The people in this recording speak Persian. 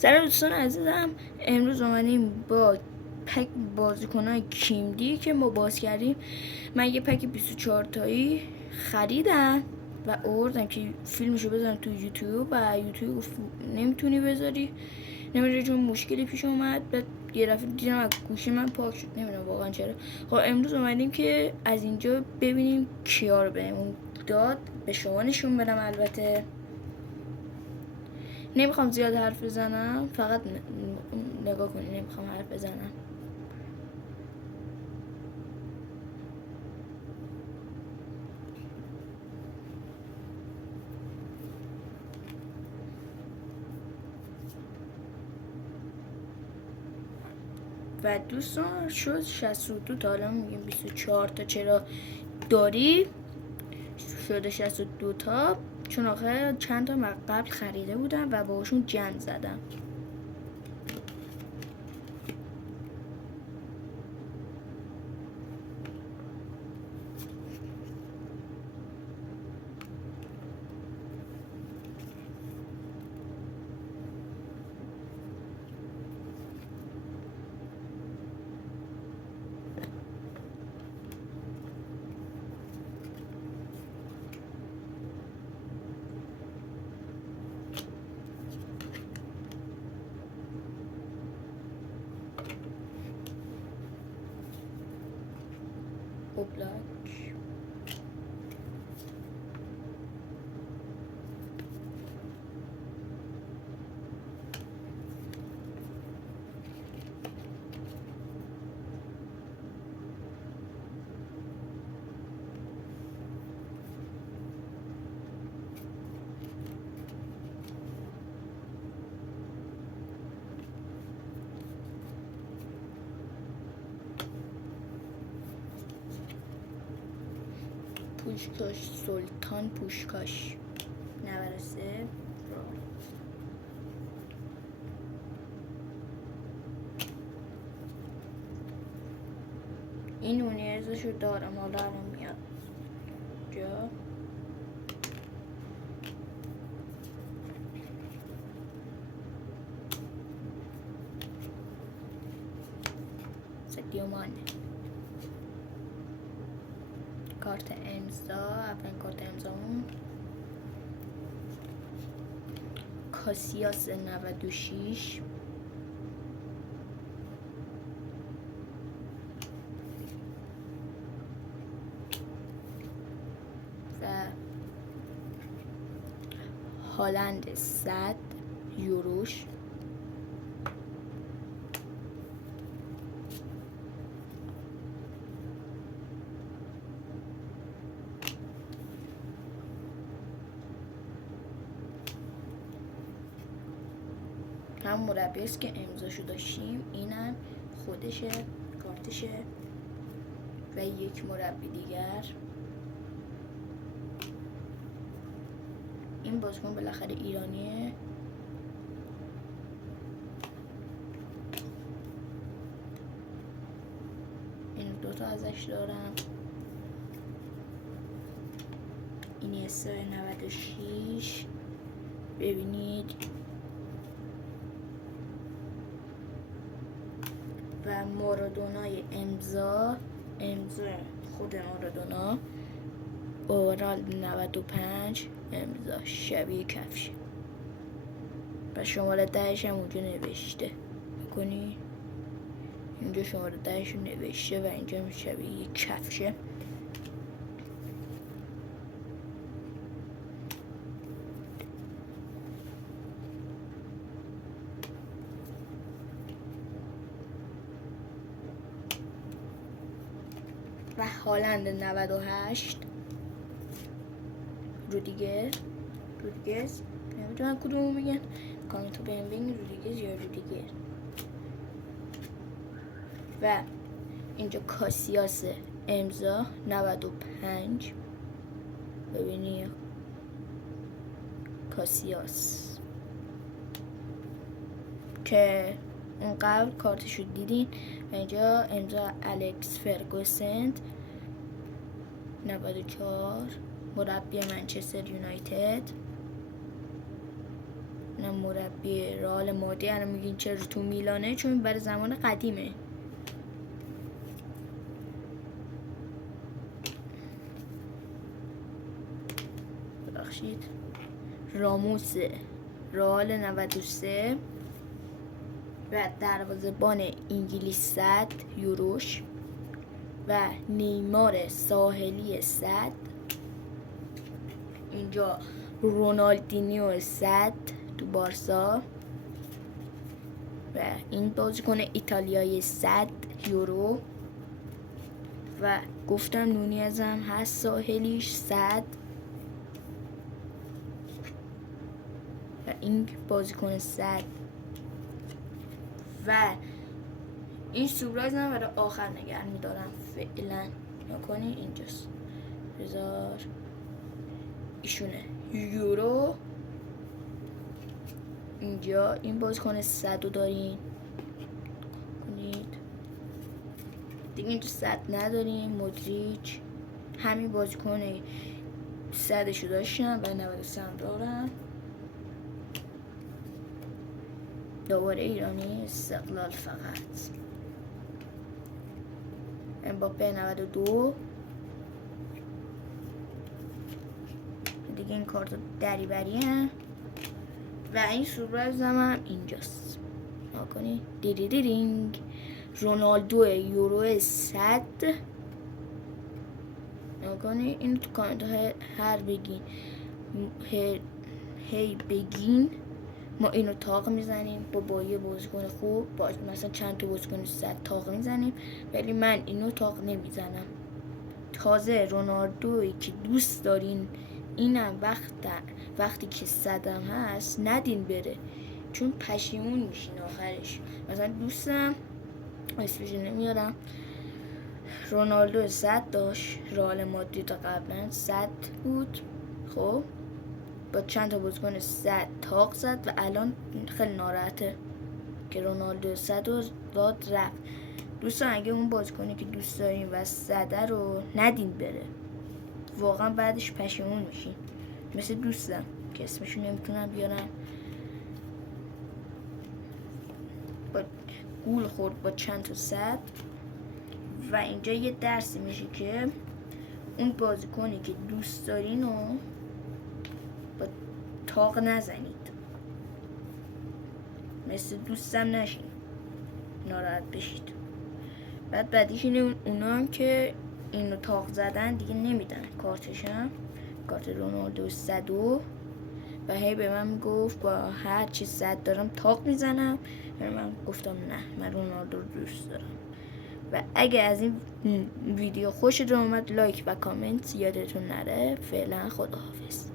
سلام دوستان عزیزم، امروز اومدیم با پک بازیکن‌های کیمدی که ما باز کردیم. من یه پک 24 تایی خریدم و آوردم که فیلمشو بذارم تو یوتیوب و یوتیوب نمیتونی بذاری، نمیدونم چون مشکلی پیش اومد. بعد یه دفعه دیدم از گوشی من پاک شد، نمیدونم واقعا چرا. خب امروز اومدیم که از اینجا ببینیم کیا رو بهمون داد، به شما نشون بدم. البته نمیخوام زیاد حرف بزنم، فقط نگاه کنی، نمیخوام حرف بزنم. و دوستان شد 62 تا، حالا میگیم 24 تا چرا داری شده 62 تا؟ چون آخه چند تا من قبل خریده بودم و باشون جنگ زدم. اوبلاک پوشکاش سلطان پوشکاش 93 این اونیرزشو دارم، حالا الان میاد جا. سدیومان کارت امضا، اولین کارت امضامون کاسیاس 96 و هالند 100 یوروش هم مربی است که امضاشو داشتیم، اینم خودشه، کارتشه و یک مربی دیگر. این بازیکن بالاخره ایرانیه. این دوتا ازش دارم. اینیستا 96 ببینید و مارادونای امضا خود مارادونا اورال 95 امضا شبیه کفشه و شماره 10 هم اونجا نوشته میکنی، اینجا شماره 10 نوشته و اینجا شبیه کفشه. و هالند 98 رودیگز نمیدونم کدومو میگن، کامنتو بهم بگین، رودیگز یا رودیگر. و اینجا کاسیاس امضا 95 ببینی کاسیاس که اون قبل کارتشو دیدین. و اینجا امضا الکس فرگوسن 94 مربی منچستر یونایتد نه مربی رئال مادی. الان میگین چرا تو میلانه؟ چون برای زمان قدیمه. ببخشید. راموس رئال 93 و دروازه‌بان انگلیس 100 یوروش و نیمار ساحلی 100. اینجا رونالدینیو 100 تو بارسا و این بازیکن ایتالیایی 100 یورو و گفتم نونیز هم هست ساحلیش 100 و این بازیکن 100 و این سورپرایز هم برای آخر نگه میدارم فعلا. نکنی اینجاست بذار ایشونه یورو. اینجا این بازیکن 100 رو دارین کنید دیگه. اینجا 100 نداریم. مودریچ همین بازیکن 100 شو داشتم و 93 هم دارم. دوباره ایرانی استقلال فقط. امباپه 92 دیگه. این کارت دریبری هم و این سورپرایز هم اینجاست. نکنی دیرینگ رونالدو یورو 100. نکنی این تو کامنت هر بگین هی بگین ما اینو تاق میزنیم با یه بازیکن خوب. مثلا چند تا بازیکن 100 تاق میزنیم ولی من اینو تاق نمیزنم. تازه رونالدویی که دوست دارین اینم وقتی که 100 هم هست ندین بره چون پشیمون میشین آخرش. مثلا دوستم اسمش نمیارم رونالدو 100 داشت رئال مادرید قبلا 100 بود. خب با چند تا بازیکن 100 تاق زد و الان خیلی ناراحته که رونالدو 100 رو داد رفت. دوستان اگه اون بازیکنی که دوست دارین و 100 رو ندین بره واقعا بعدش پشیمون میشین. مثل دوستم که اسمشو نمیتونم بیارم با گول خورد با چند تا 100 و اینجا یه درسی میشه که اون بازیکنی که دوست دارین رو با تاق نزنید. مثل دوستم نشین ناراحت بشید. بعدیش اینه اونا هم که اینو تاق زدن دیگه نمیدن کارتشم. کارت رونالدو 100 و هی به من میگفت با هر چی 100 دارم تاق میزنم و من گفتم نه من رونالدو رو دوست دارم. و اگه از این ویدیو خوشتون اومد لایک و کامنت یادتون نره. فعلا خداحافظ.